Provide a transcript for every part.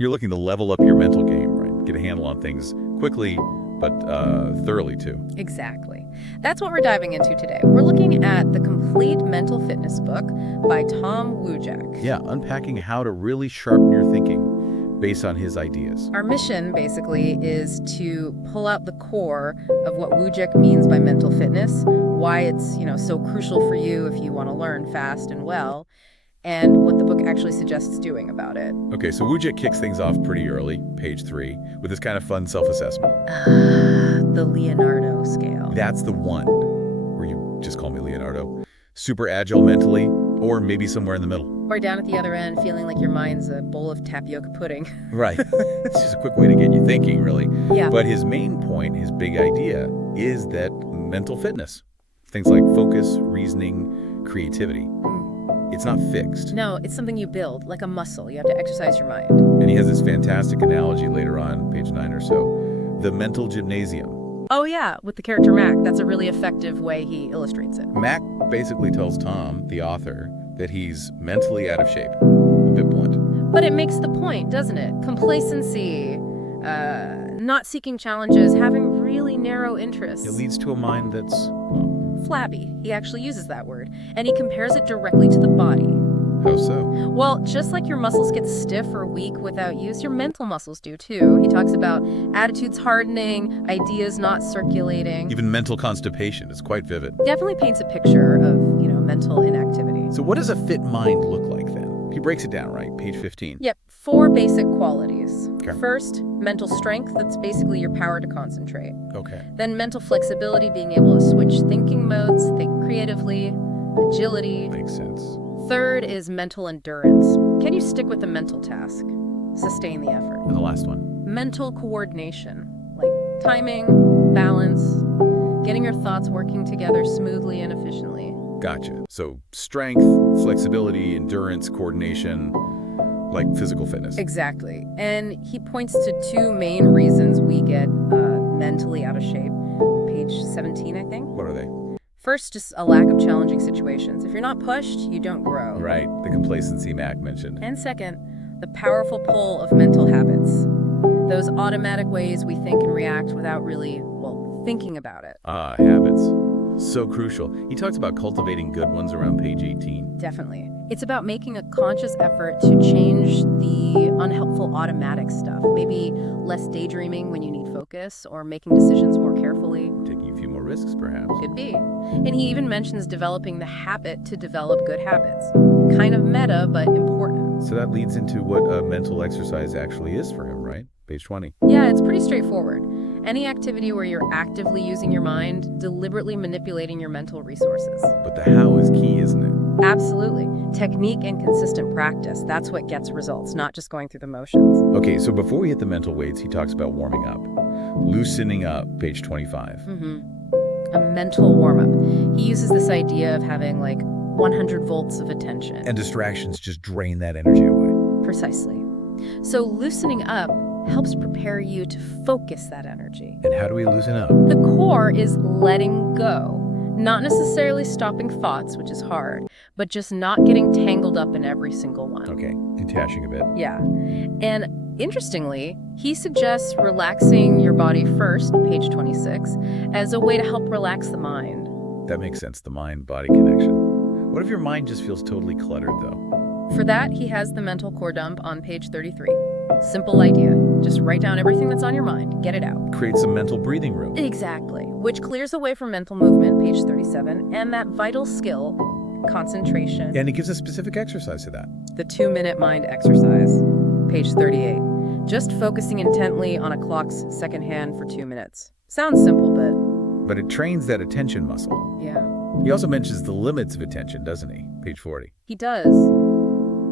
You're looking to level up your mental game, right? Get a handle on things quickly, but thoroughly too. Exactly. That's what we're diving into today. We're looking at the Complete Mental Fitness book by Tom Wujek. Yeah, unpacking how to really sharpen your thinking based on his ideas. Our mission, basically, is to pull out the core of what Wujek means by mental fitness, why it's, so crucial for you if you want to learn fast and well, and what the book actually suggests doing about it. Okay, so Wujek kicks things off pretty early, page 3, with this kind of fun self-assessment. The Leonardo scale. That's the one, or you just call me Leonardo. Super agile mentally, or maybe somewhere in the middle. Or down at the other end, feeling like your mind's a bowl of tapioca pudding. Right. It's just a quick way to get you thinking, really. Yeah. But his main point, his big idea, is that mental fitness, things like focus, reasoning, creativity, it's not fixed. No, it's something you build, like a muscle. You have to exercise your mind. And he has this fantastic analogy later on, page 9 or so, the mental gymnasium. Oh yeah, with the character Mac. That's a really effective way he illustrates it. Mac basically tells Tom, the author, that he's mentally out of shape. A bit blunt. But it makes the point, doesn't it? Complacency, not seeking challenges, having really narrow interests. It leads to a mind that's, flabby. He actually uses that word. And he compares it directly to the body. how so? Well, just like your muscles get stiff or weak without use, your mental muscles do too. He talks about attitudes hardening, ideas not circulating. Even mental constipation is quite vivid. Definitely paints a picture of, mental inactivity. So what does a fit mind look like then? He breaks it down, right? Page 15. Yep, 4 basic qualities. Okay. First, mental strength, that's basically your power to concentrate. Okay. Then mental flexibility, being able to switch thinking modes, think creatively, agility. Makes sense. Third is mental endurance. Can you stick with the mental task? Sustain the effort. And the last one? Mental coordination, like timing, balance, getting your thoughts working together smoothly and efficiently. Gotcha. So strength, flexibility, endurance, coordination, like physical fitness. Exactly. And he points to 2 main reasons we get mentally out of shape. Page 17, I think. What are they? First, just a lack of challenging situations. If you're not pushed, you don't grow. Right. The complacency Mac mentioned. And second, the powerful pull of mental habits. Those automatic ways we think and react without really, thinking about it. Habits. So crucial. He talks about cultivating good ones around page 18. Definitely. It's about making a conscious effort to change the unhelpful automatic stuff. Maybe less daydreaming when you need focus, or making decisions more carefully. Taking a few more risks, perhaps. Could be. And he even mentions developing the habit to develop good habits. Kind of meta, but important. So that leads into what a mental exercise actually is for him, right? Page 20. Yeah, it's pretty straightforward. Any activity where you're actively using your mind, deliberately manipulating your mental resources. But the how is key, isn't it? Absolutely. Technique and consistent practice, that's what gets results, not just going through the motions. Okay, so before we hit the mental weights, he talks about warming up. Loosening up, page 25. A mental warm-up. He uses this idea of having 100 volts of attention. And distractions just drain that energy away. Precisely. So loosening up helps prepare you to focus that energy. And how do we loosen up? The core is letting go. Not necessarily stopping thoughts, which is hard, but just not getting tangled up in every single one. Okay, detaching a bit. Yeah. And interestingly, he suggests relaxing your body first, page 26, as a way to help relax the mind. That makes sense, the mind-body connection. What if your mind just feels totally cluttered, though? For that, he has the mental core dump on page 33. Simple idea. Just write down everything that's on your mind. Get it out. Create some mental breathing room. Exactly. Which clears away from mental movement, page 37, and that vital skill, concentration. And he gives a specific exercise to that. The 2-minute mind exercise, page 38. Just focusing intently on a clock's second hand for 2 minutes. Sounds simple, But it trains that attention muscle. yeah, He also mentions the limits of attention, doesn't he? Page 40. he does.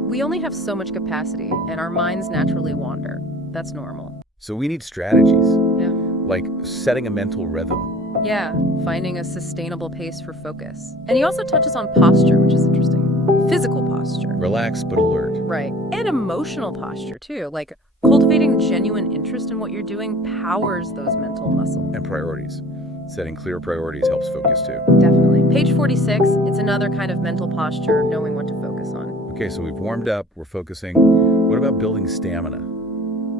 We only have so much capacity, and our minds naturally wander. That's normal. So we need strategies, Yeah. like setting a mental rhythm. Yeah, finding a sustainable pace for focus. And he also touches on posture, which is interesting. Physical posture. Relaxed but alert. Right. And emotional posture, too. Like, cultivating genuine interest in what you're doing powers those mental muscles. And priorities. Setting clear priorities helps focus too. Definitely. Page 46, it's another kind of mental posture, knowing what to focus on. Okay, so we've warmed up, we're focusing. What about building stamina?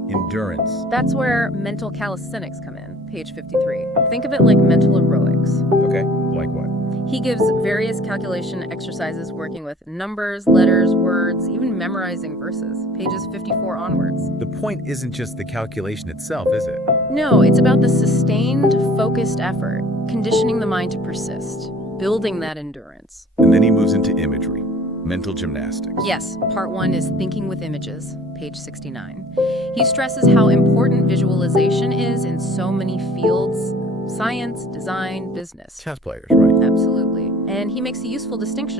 Endurance. That's where mental calisthenics come in, page 53. Think of it like mental aerobics. Okay, like what? He gives various calculation exercises working with numbers, letters, words, even memorizing verses, pages 54 onwards. The point isn't just the calculation itself, is it? No, it's about the sustained, focused effort, conditioning the mind to persist, building that endurance. And then he moves into imagery, mental gymnastics. Yes, part 1 is thinking with images, page 69. He stresses how important visualization is in so many fields: science, design, business. Chess players, right? Absolutely. And he makes a useful distinction